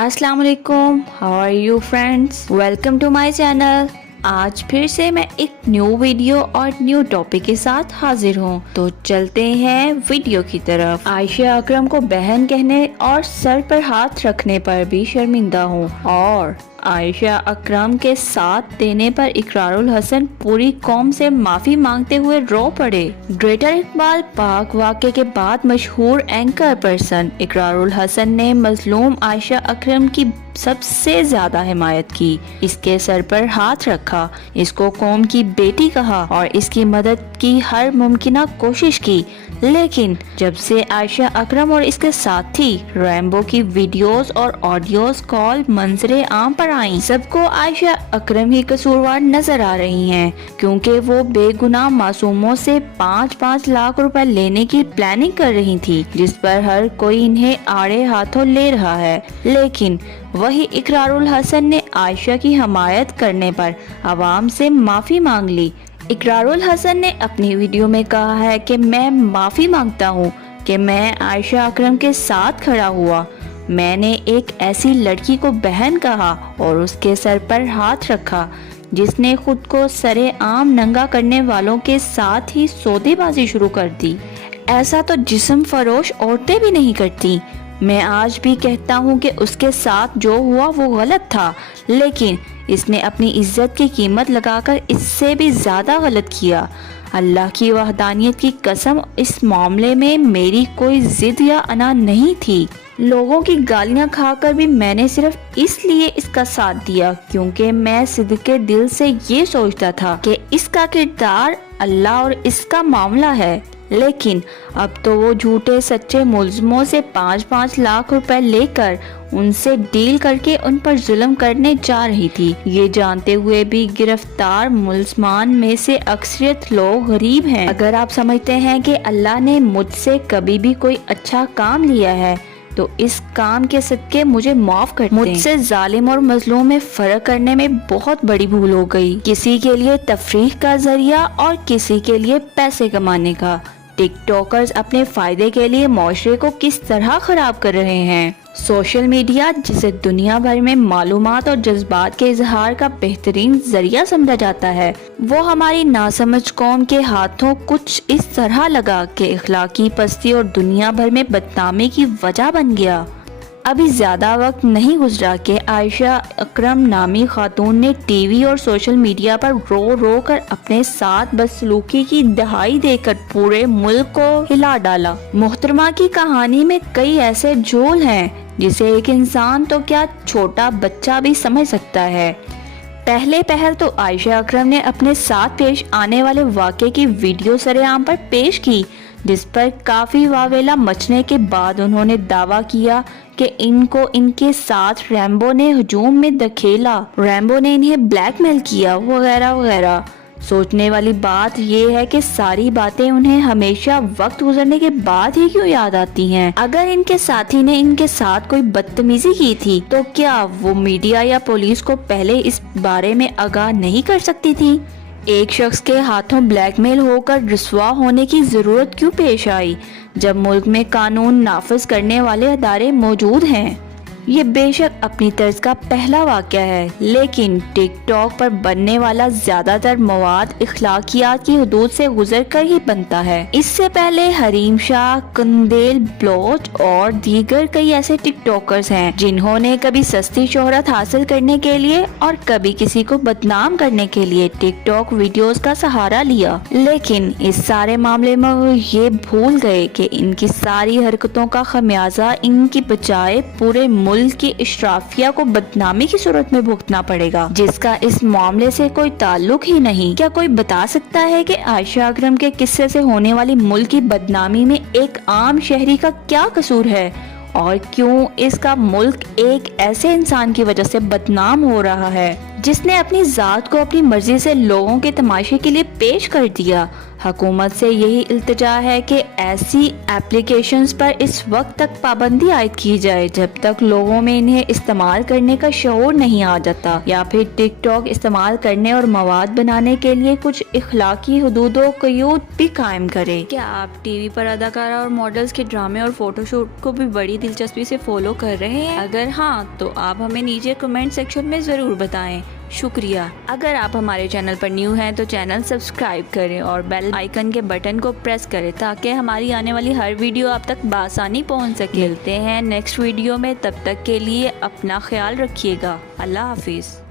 अस्सलाम वालेकुम, how are you friends, welcome to my channel. आज फिर से मैं एक न्यू वीडियो और न्यू टॉपिक के साथ हाजिर हूँ। तो चलते हैं वीडियो की तरफ। आयशा अकरम को बहन कहने और सर पर हाथ रखने पर भी शर्मिंदा हूँ और आयशा अकरम के साथ देने पर इकरारुल हसन पूरी कौम से माफी मांगते हुए रो पड़े। ग्रेटर इकबाल पार्क वाक़े के बाद मशहूर एंकर पर्सन इकरारुल हसन ने मजलूम आयशा अकरम की सबसे ज्यादा हिमायत की, इसके सर पर हाथ रखा, इसको कौम की बेटी कहा और इसकी मदद की हर मुमकिन कोशिश की। लेकिन जब से आयशा अकरम और इसके साथी रैम्बो की वीडियोस और ऑडियोस कॉल मंजरे आम पर आई, सबको आयशा अकरम ही कसूरवार नजर आ रही हैं, क्योंकि वो बेगुनाह मासूमों से 5-5 लाख रुपए लेने की प्लानिंग कर रही थी, जिस पर हर कोई इन्हें आड़े हाथों ले रहा है। लेकिन वही इकरारुल हसन ने आयशा की हमायत करने पर आवाम से माफी मांग ली। इकरारुल हसन ने अपनी वीडियो में कहा है कि मैं माफी मांगता हूँ कि मैं आयशा अकरम के साथ खड़ा हुआ। मैंने एक ऐसी लड़की को बहन कहा और उसके सर पर हाथ रखा जिसने खुद को सरे आम नंगा करने वालों के साथ ही सौदेबाजी शुरू कर दी। ऐसा तो जिस्म फरोश औरतें भी नहीं करती। मैं आज भी कहता हूँ कि उसके साथ जो हुआ वो गलत था, लेकिन इसने अपनी इज्जत की कीमत लगाकर इससे भी ज्यादा गलत किया। अल्लाह की वहदानियत की कसम, इस मामले में मेरी कोई जिद या अना नहीं थी। लोगों की गालियां खाकर भी मैंने सिर्फ इसलिए इसका साथ दिया क्योंकि मैं सिद्के दिल से ये सोचता था कि इसका किरदार अल्लाह और इसका मामला है। लेकिन अब तो वो झूठे सच्चे मुल्ज़िमों से 5-5 लाख रुपए लेकर उनसे डील करके उन पर जुल्म करने जा रही थी। ये जानते हुए भी गिरफ्तार मुल्ज़मान में से अक्सरियत लोग गरीब हैं। अगर आप समझते हैं कि अल्लाह ने मुझसे कभी भी कोई अच्छा काम लिया है तो इस काम के सदके मुझे माफ कर दें। मुझसे जालिम और मजलूम में फर्क करने में बहुत बड़ी भूल हो गई। किसी के लिए तफरीह का जरिया और किसी के लिए पैसे कमाने का। टिकटॉकर्स अपने फायदे के लिए माशरे को किस तरह खराब कर रहे हैं। सोशल मीडिया, जिसे दुनिया भर में मालूमात और जज्बात के इजहार का बेहतरीन जरिया समझा जाता है, वो हमारी नासमझ कौम के हाथों कुछ इस तरह लगा कि इखलाकी पस्ती और दुनिया भर में बदनामी की वजह बन गया। अभी ज्यादा वक्त नहीं गुजरा कि आयशा अकरम नामी खातून ने टीवी और सोशल मीडिया पर रो रो कर अपने साथ बदसलूकी की दहाई देकर पूरे मुल्क को हिला डाला। मोहतरमा की कहानी में कई ऐसे झोल हैं जिसे एक इंसान तो क्या छोटा बच्चा भी समझ सकता है। पहले पहल तो आयशा अकरम ने अपने साथ पेश आने वाले वाक़े की वीडियो सरेआम पर पेश की, जिस पर काफी वावेला मचने के बाद उन्होंने दावा किया कि इनको इनके साथ रैम्बो ने हजूम में धकेला, रैम्बो ने इन्हें ब्लैकमेल किया वगैरह वगैरह। सोचने वाली बात ये है कि सारी बातें उन्हें हमेशा वक्त गुजरने के बाद ही क्यों याद आती हैं। अगर इनके साथी ने इनके साथ कोई बदतमीजी की थी तो क्या वो मीडिया या पुलिस को पहले इस बारे में आगाह नहीं कर सकती थी। एक शख्स के हाथों ब्लैकमेल होकर रुसवा होने की जरूरत क्यों पेश आई जब मुल्क में कानून नाफिज करने वाले अदारे मौजूद हैं। ये बेशक अपनी तर्ज का पहला वाक़या है, लेकिन टिकटॉक पर बनने वाला ज्यादातर मवाद इखलाकियात की हदूद से गुजर कर ही बनता है। इससे पहले हरीम शाह, कंदेल ब्लोच और दीगर कई ऐसे टिकटॉकर्स हैं जिन्होंने कभी सस्ती शोहरत हासिल करने के लिए और कभी किसी को बदनाम करने के लिए टिकटॉक वीडियोस का सहारा लिया। लेकिन इस सारे मामले में वो ये भूल गए कि इनकी सारी हरकतों का खमियाजा इनकी बजाय पूरे मुल्क की इशराफिया को बदनामी की सूरत में भुगतना पड़ेगा, जिसका इस मामले से कोई ताल्लुक ही नहीं। क्या कोई बता सकता है कि आयशा अकरम के किस्से से होने वाली मुल्क की बदनामी में एक आम शहरी का क्या कसूर है और क्यों इसका मुल्क एक ऐसे इंसान की वजह से बदनाम हो रहा है जिसने अपनी जात को अपनी मर्जी से लोगों के तमाशे के लिए पेश कर दिया। حکومت سے یہی التجا ہے کہ ایسی ایپلیکیشنز پر اس وقت تک پابندی عائد کی جائے جب تک لوگوں میں انہیں استعمال کرنے کا شعور نہیں آ جاتا، یا پھر ٹک ٹاک استعمال کرنے اور مواد بنانے کے لیے کچھ اخلاقی حدود و قیود بھی قائم کرے۔ کیا آپ ٹی وی پر اداکارہ اور ماڈلز کے ڈرامے اور فوٹو شوٹ کو بھی بڑی دلچسپی سے فالو کر رہے ہیں؟ اگر ہاں تو آپ ہمیں نیچے کمنٹ سیکشن میں ضرور بتائیں۔ شکریہ۔ اگر آپ ہمارے چینل پر نیو ہیں تو چینل سبسکرائب کریں اور بیل آئیکن کے بٹن کو پریس کریں تاکہ ہماری آنے والی ہر ویڈیو آپ تک بآسانی پہنچ سکے۔ ملتے ہیں نیکسٹ ویڈیو میں، تب تک کے لیے اپنا خیال رکھیے گا۔ اللہ حافظ۔